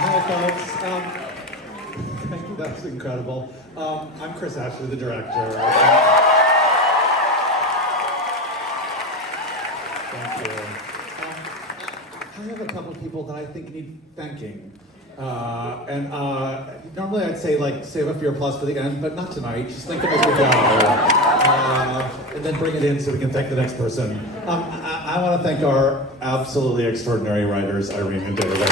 Hi, folks. Thank you, that was incredible. I'm Chris Ashley, the director. Thank you. I have a couple of people that I think need thanking. Normally I'd say, like, save up your applause for the end, but not tonight. Just thank them as we go. And then bring it in so we can thank the next person. I want to thank our absolutely extraordinary writers, Irene and David.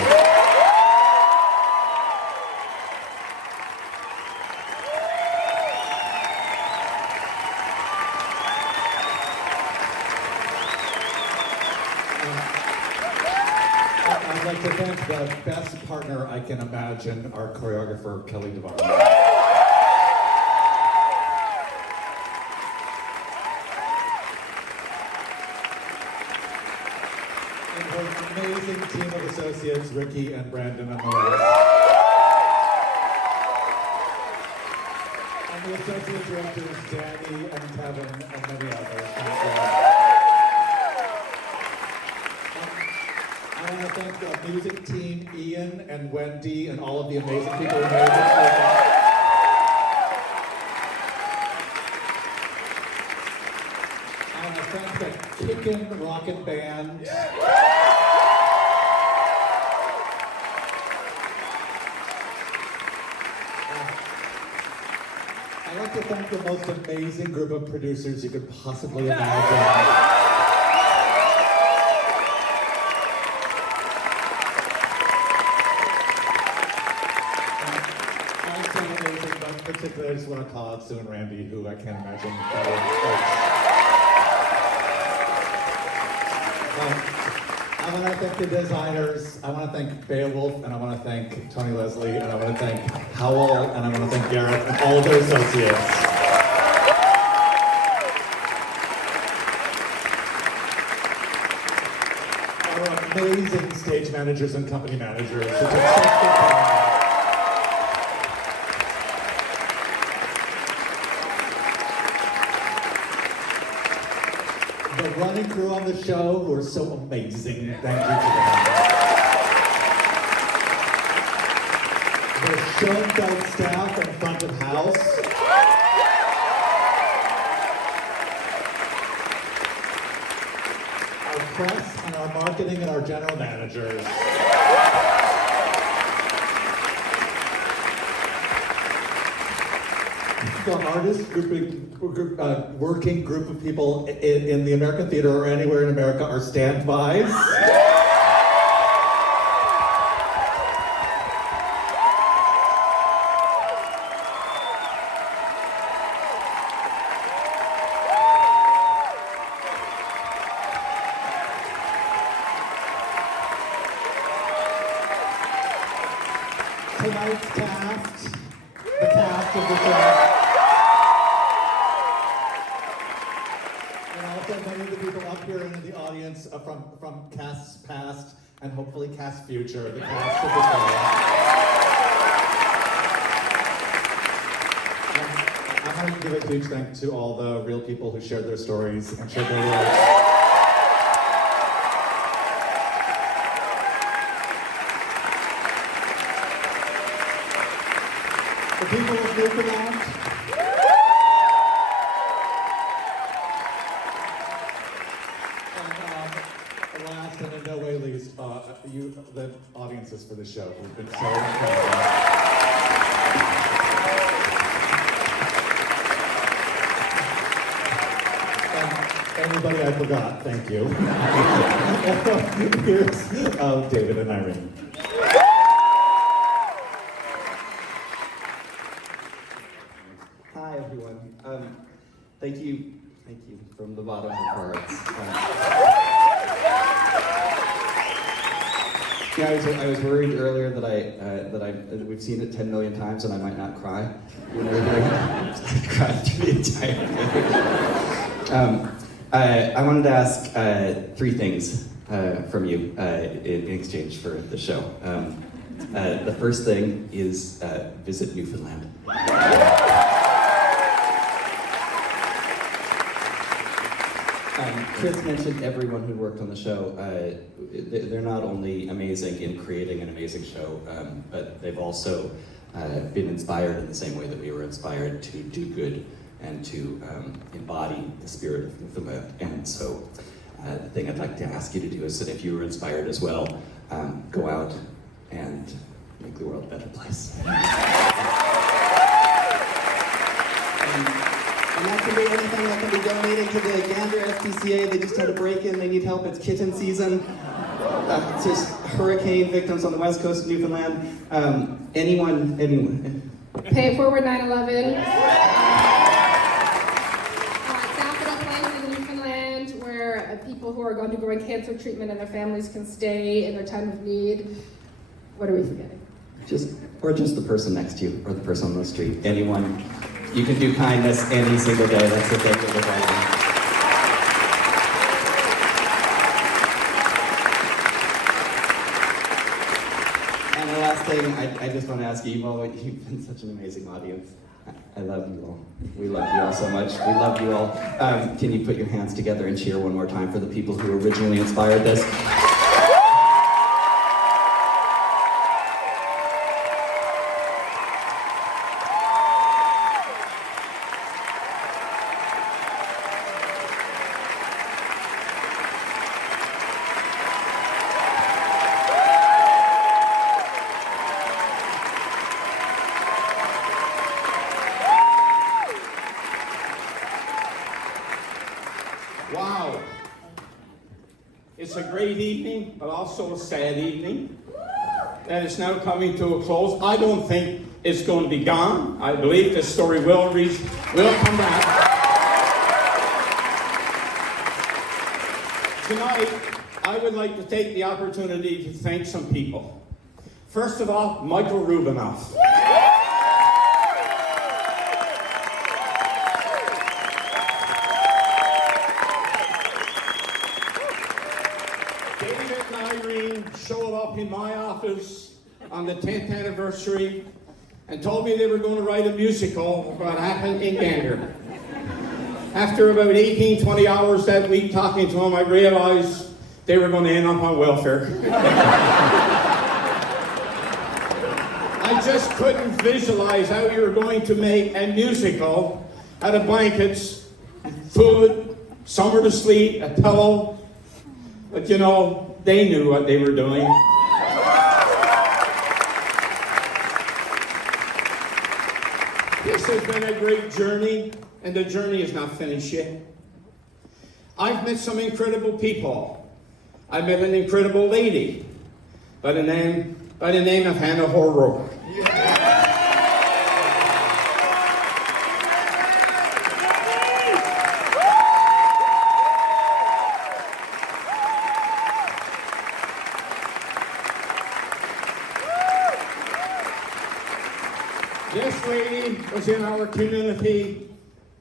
I'd like to thank the best partner I can imagine, our choreographer, Kelly DeVar. And her amazing team of associates, Ricky and Brandon and Melissa. And the associate directors, Danny and Kevin and many others. Thank you. I want to thank the music team, Ian and Wendy, and all of the amazing people who made this. I want to thank the Kickin' Rockin' Band. I'd like to thank the most amazing group of producers you could possibly imagine. Particularly, I just want to call out Sue and Randy, who I can't imagine better. I want to thank the designers. I want to thank Beowulf, and I want to thank Tony Leslie, and I want to thank Howell, and I want to thank Garrett, and all of their associates. Our amazing stage managers and company managers who took such good care. The running crew on the show, who are so amazing. Thank you to them. The show-fed staff and front of house. Our press and our marketing and our general managers. The hardest working group of people in the American theater or anywhere in America are standbys. Tonight's cast, the cast of the show. Many of the people up here and in the audience from casts past and hopefully cast future, the cast of the show. I want to give a huge thank to all the real people who shared their stories and shared their words. The people of Newfoundland. Last and in no way least, you, the audiences for the show, who've been so incredible. Anybody I forgot, thank you. Here's David and Irene. Hi, everyone. Thank you from the bottom of our hearts. Yeah, I was worried earlier that we've seen it 10 million times and I might not cry. I cried through the entire thing. I wanted to ask three things from you in exchange for the show. The first thing is visit Newfoundland. Chris mentioned everyone who worked on the show. They're not only amazing in creating an amazing show, but they've also been inspired in the same way that we were inspired to do good and to embody the spirit of Newfoundland. And so the thing I'd like to ask you to do is that if you were inspired as well, go out and make the world a better place. And that can be anything. That can be donating to the Gander SPCA. They just had a break-in. They need help. It's kitten season. It's just hurricane victims on the west coast of Newfoundland. Anyone. Pay It Forward 9/11. Staff it up places in Newfoundland where people who are undergoing cancer treatment and their families can stay in their time of need. What are we forgetting? Just the person next to you, or the person on the street. Anyone. You can do kindness any single day. That's the thing that we're writing. And the last thing, I just want to ask you, you've been such an amazing audience. I love you all. We love you all so much. We love you all. Can you put your hands together and cheer one more time for the people who originally inspired this? Wow. It's a great evening, but also a sad evening. And it's now coming to a close. I don't think it's going to be gone. I believe this story will come back. Tonight, I would like to take the opportunity to thank some people. First of all, Michael Rubinoff. David and Irene showed up in my office on the 10th anniversary and told me they were going to write a musical of what happened in Gander. After about 18, 20 hours that week talking to them, I realized they were going to end up on welfare. I just couldn't visualize how you were going to make a musical out of blankets, food, somewhere to sleep, a pillow. But you know, they knew what they were doing. This has been a great journey, and the journey is not finished yet. I've met some incredible people. I met an incredible lady by the name of Hannah Horrock. This lady was in our community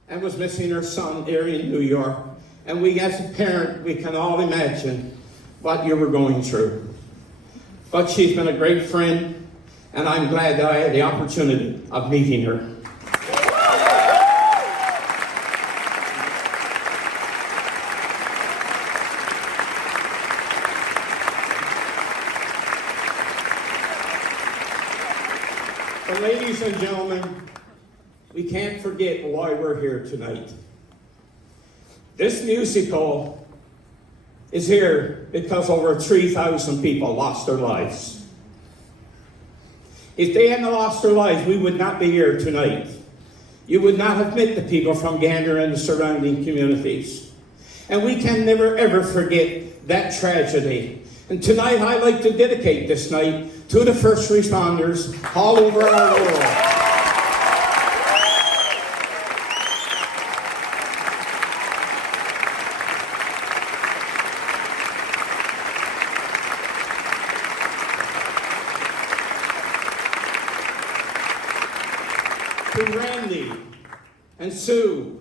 and was missing her son here in New York. And we, as a parent, we can all imagine what you were going through. But she's been a great friend, and I'm glad that I had the opportunity of meeting her. But ladies and gentlemen, we can't forget why we're here tonight. This musical is here because over 3,000 people lost their lives. If they hadn't lost their lives, we would not be here tonight. You would not have met the people from Gander and the surrounding communities. And we can never ever forget that tragedy. And tonight I'd like to dedicate this night to the first responders all over our world. To Randy and Sue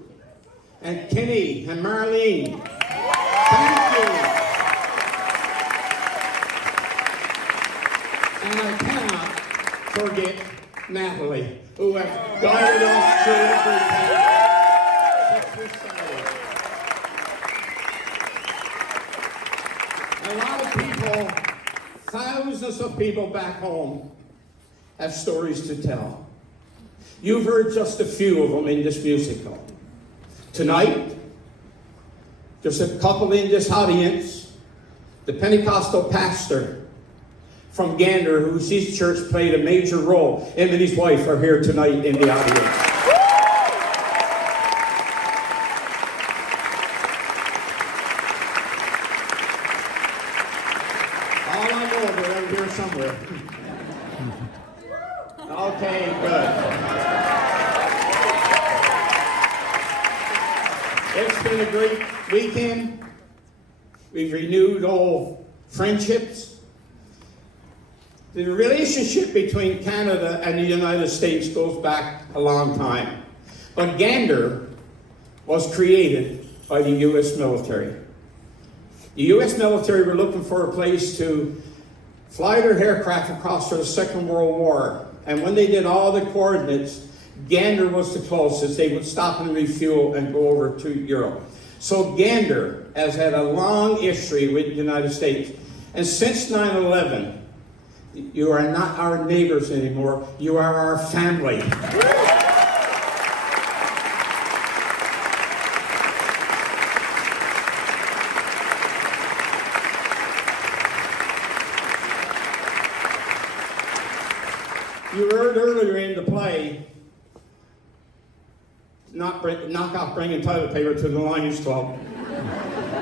and Kenny and Marlene, thank you. And I cannot forget Natalie, who has guided us through everything since we started. thousands of people back home have stories to tell. You've heard just a few of them in this musical. Tonight, there's a couple in this audience. The Pentecostal pastor from Gander, whose his church played a major role. Him and his wife are here tonight in the audience. All I know, they're over here somewhere. Okay, good. It's been a great weekend. We've renewed old friendships. The relationship between Canada and the United States goes back a long time. But Gander was created by the U.S. military. The U.S. military were looking for a place to fly their aircraft across for the Second World War. And when they did all the coordinates, Gander was the closest. They would stop and refuel and go over to Europe. So Gander has had a long history with the United States. And since 9/11, you are not our neighbors anymore. You are our family. You heard earlier in the play, knock off bringing toilet paper to the Lions Club.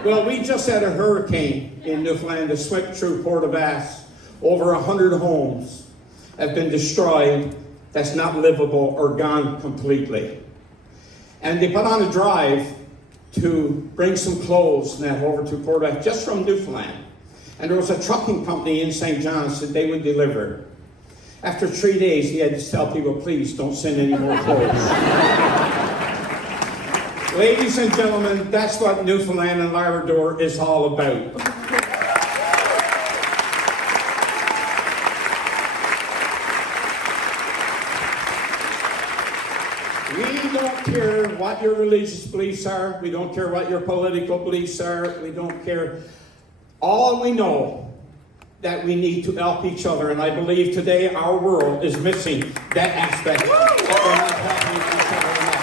Well, we just had a hurricane in Newfoundland that swept through Port aux Basques. Over 100 homes have been destroyed, that's not livable or gone completely. And they put on a drive to bring some clothes and that over to Port aux Basques, just from Newfoundland. And there was a trucking company in St. John's that they would deliver. After 3 days, he had to tell people, please don't send any more clothes. Ladies and gentlemen, that's what Newfoundland and Labrador is all about. We don't care what your religious beliefs are. We don't care what your political beliefs are. We don't care. All we know that we need to help each other, and I believe today our world is missing that aspect. That we're not helping each other enough.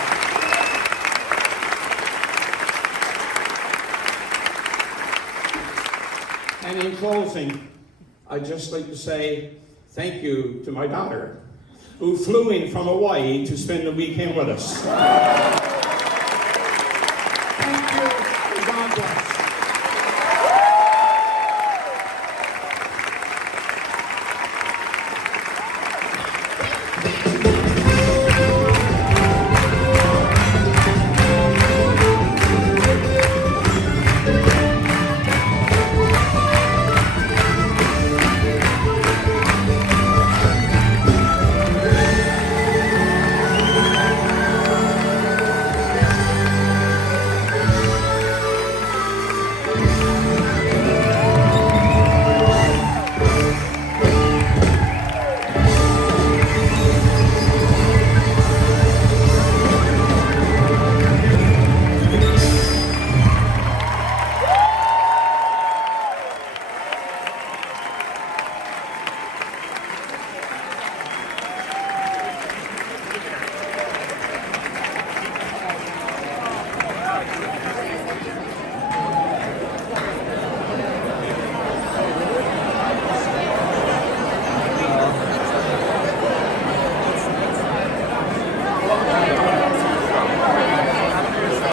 And in closing, I'd just like to say thank you to my daughter, who flew in from Hawaii to spend the weekend with us.